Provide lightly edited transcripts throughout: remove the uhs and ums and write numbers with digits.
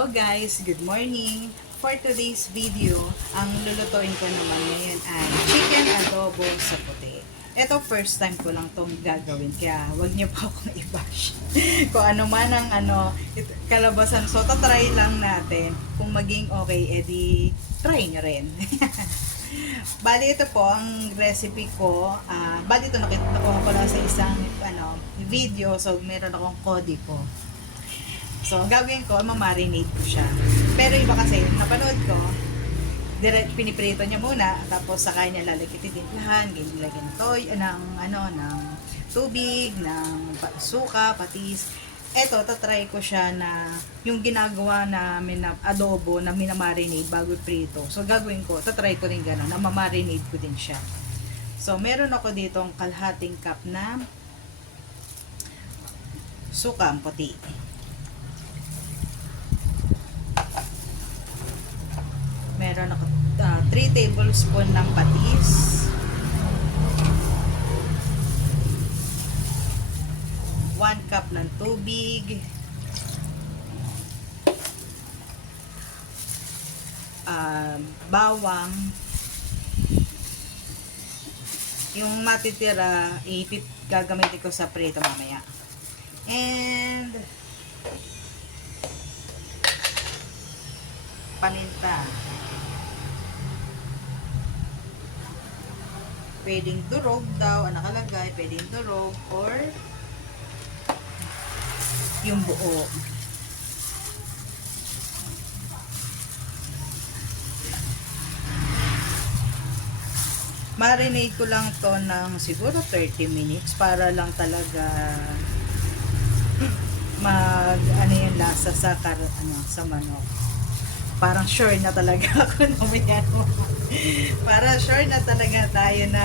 Hello guys, good morning. For today's video, ang lulutuin ko naman ngayon ay chicken adobo sa puti. Ito first time ko lang itong gagawin, kaya wag niyo pa akong i-bash. Kung ano man ang kalabasan, so try lang natin. Kung maging okay, edi try nyo rin. Bali ito po ang recipe ko. Bali ito nakuha ko lang sa isang video, so meron akong kodigo. So, ang gagawin ko, mamarinate ko siya. Pero iba kasi, napanood ko, piniprito niya muna, tapos saka niya lalagyan timplahan, ginilagyan ng tubig, ng suka, patis. Eto, tatry ko siya na yung ginagawa namin na adobo na minamarinate bago prito. So, gagawin ko, tatry ko rin gano'n, na mamarinate ko din siya. So, meron ako ditong kalahating cup na suka ang puti. Meron ako 3 tablespoon ng patis. 1 cup ng tubig. Bawang. Yung matitira, gagamitin ko sa prito mamaya. And paninta. Pwedeng durog daw, ang nakalagay, pwedeng durog or yung buo. Marinate ko lang to ng siguro 30 minutes para lang talaga yung lasa sa sa manok. Parang sure na talaga ako na may para sure na talaga tayo na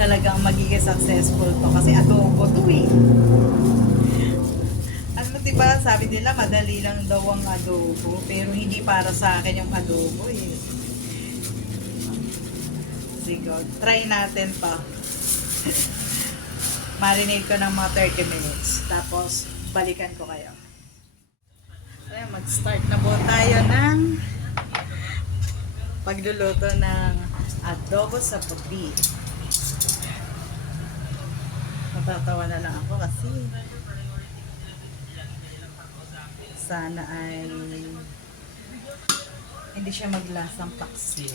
talagang magiging successful to kasi adobo to eh. Diba, sabi nila madali lang daw ang adobo, pero hindi para sa akin yung adobo eh. Sige, try natin to. Marinate ko ng mga 30 minutes, tapos balikan ko kayo. Ayan, mag-start na po tayo ng pagluluto ng adobo sa puti. Matatawa na lang ako kasi sana ay hindi siya maglasang paksiw.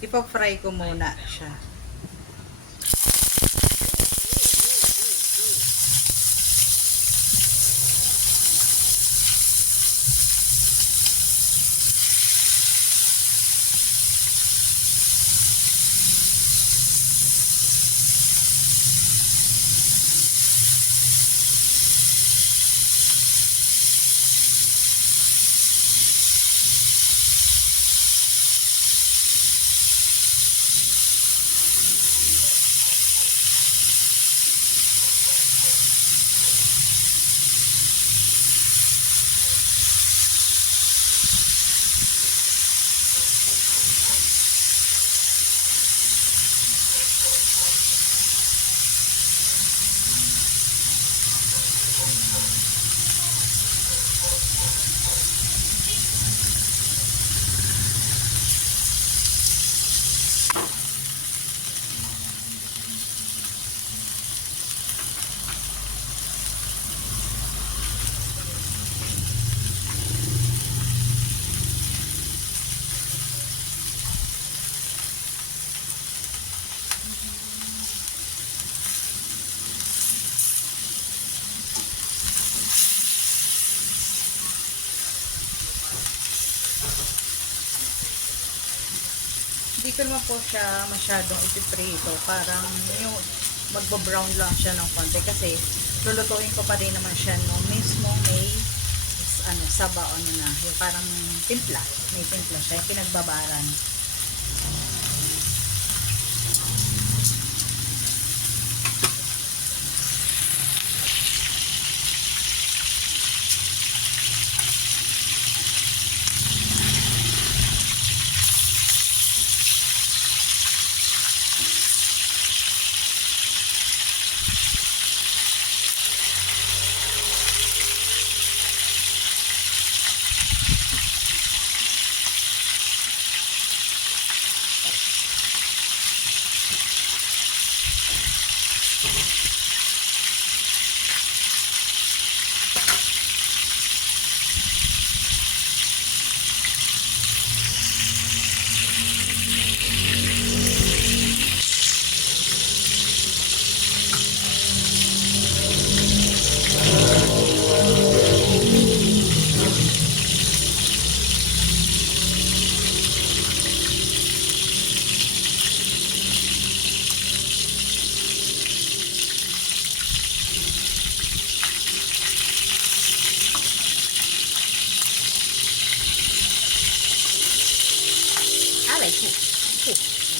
Ipa-fry ko muna siya. Hindi ko naman po siya masyadong ipiprito. Parang yung magbo-brown lang siya ng konti kasi lulutuin ko pa rin naman siya no mismo may sabaw yung parang timpla. May timpla siya, yung pinagbabaran.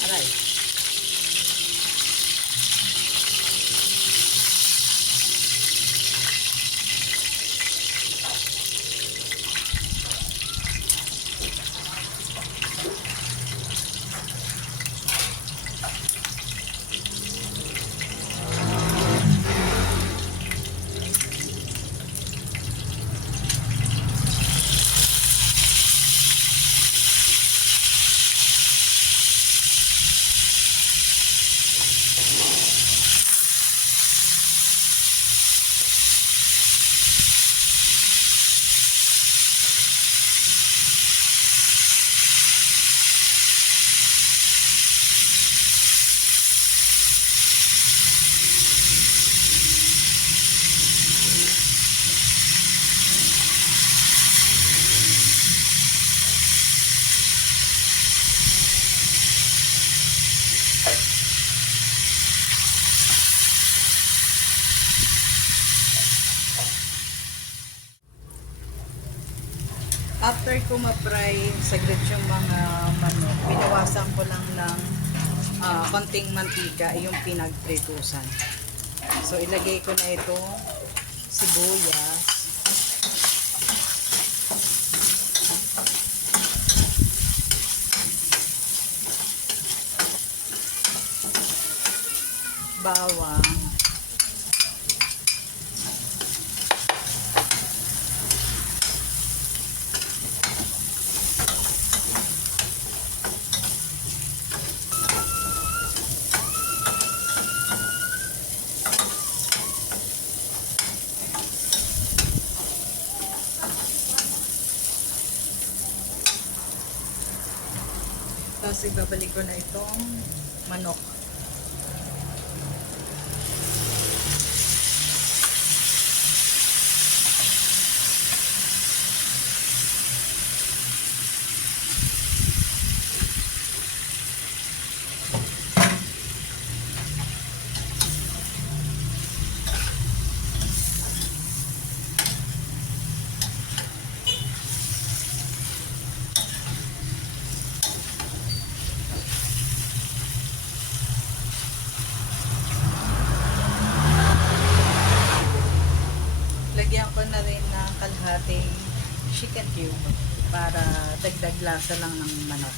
Aray. After ko ma-fry saglit yung mga manok, binawasan ko lang ng konting mantika yung pinagpritusan. So ilagay ko na itong sibuyas, bawang, tapos ibabalik ko na itong manok. Lagyan ko na rin ng kalahating chicken cube para dagdag lasa lang ng manok.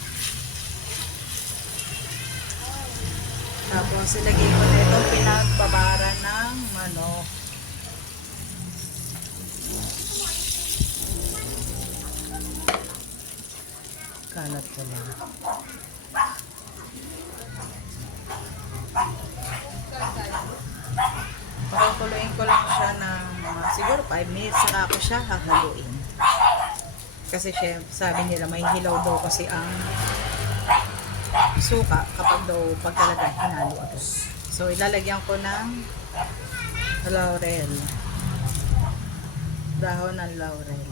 Tapos ilagay ko na itong pinagbabara ng manok. Kalat ko lang. Pakukuluin ko lang siya ng siguro 5 minutes saka ako siya hahaluin. Kasi syempre, sabi nila may hilaw daw kasi ang suka kapag daw pagkalagay hinalo ito. So ilalagyan ko ng laurel. Dahon ng laurel.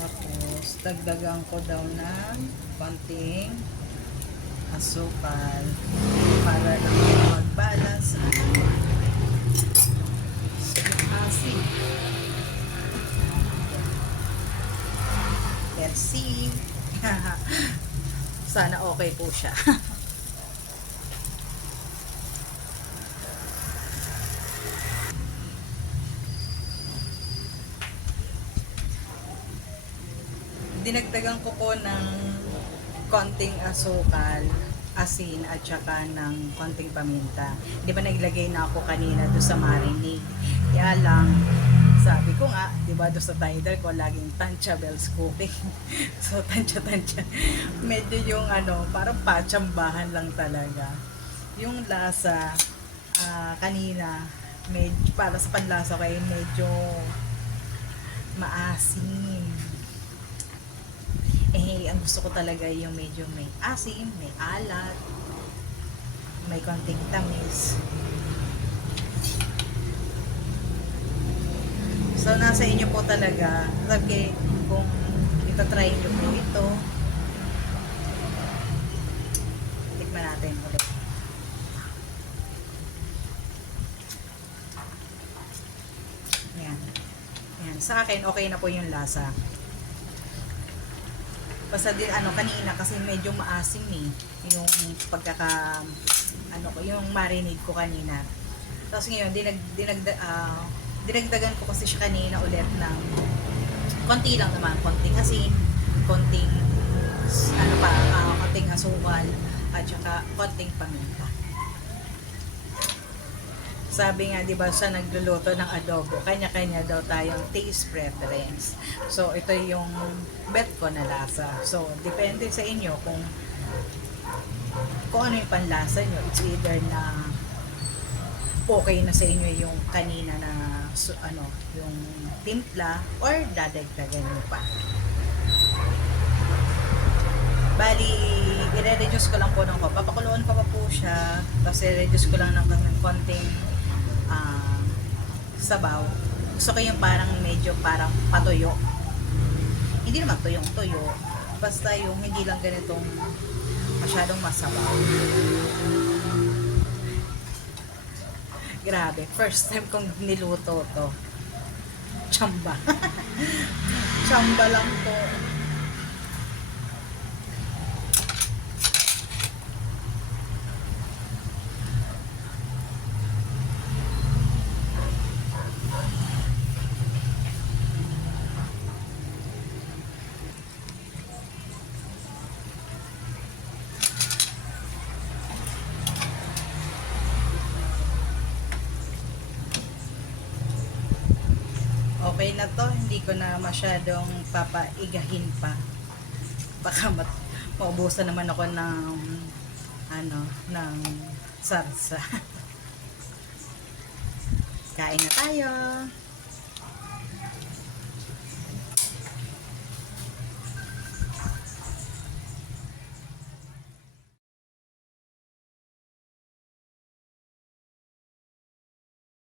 Tapos, dagdagan ko daw ng konting asukal para lang mag-balance ang asin. Let's see. Sana okay po siya. Dinagdagan ko po ng konting asukal, asin at saka ng konting paminta. Di ba naglagay na ako kanina doon sa marinade? Kaya lang, sabi ko nga, di ba doon sa title ko laging Tancha Bells Cooking. So tansya-tansya. Medyo yung parang patsambahan lang talaga. Yung lasa kanina, para sa panlasa ko ay medyo maasim. Ang gusto ko talaga yung medyo may asim, may alat, may konting tamis. So, nasa inyo po talaga. Sabi kung matatry nyo po ito. Tikman natin ulit. Ayan. Ayan. Sa akin, okay na po yung lasa. Basta din, kanina, kasi medyo maasim eh. Yung yung marinade ko kanina. Tapos ngayon, dinagdagan ko kasi siya kanina ulit ng konti lang naman, konting asin, konting konting asukal, at saka konting paminta. Sabi nga, di ba, siya nagluluto ng adobo, kanya-kanya daw tayong taste preference. So, ito yung bet ko na lasa. So, depende sa inyo kung ano yung panlasa nyo. It's either na okay na sa inyo yung kanina na yung timpla, or dadagdagan nyo pa. Bali, i-reduce ko lang po ng papakuloon ko pa po siya, tapos i-reduce ko lang ng konting sabaw. Gusto ko yung parang medyo parang patuyo. Hindi naman tuyong-tuyo, basta yung hindi lang ganitong masyadong masabaw. Grabe, first time kong niluto to. Tsamba. Tsamba lang to. Okay na to, hindi ko na masyadong papaigahin pa. Baka maubusan naman ako ng sarsa. Kain na tayo.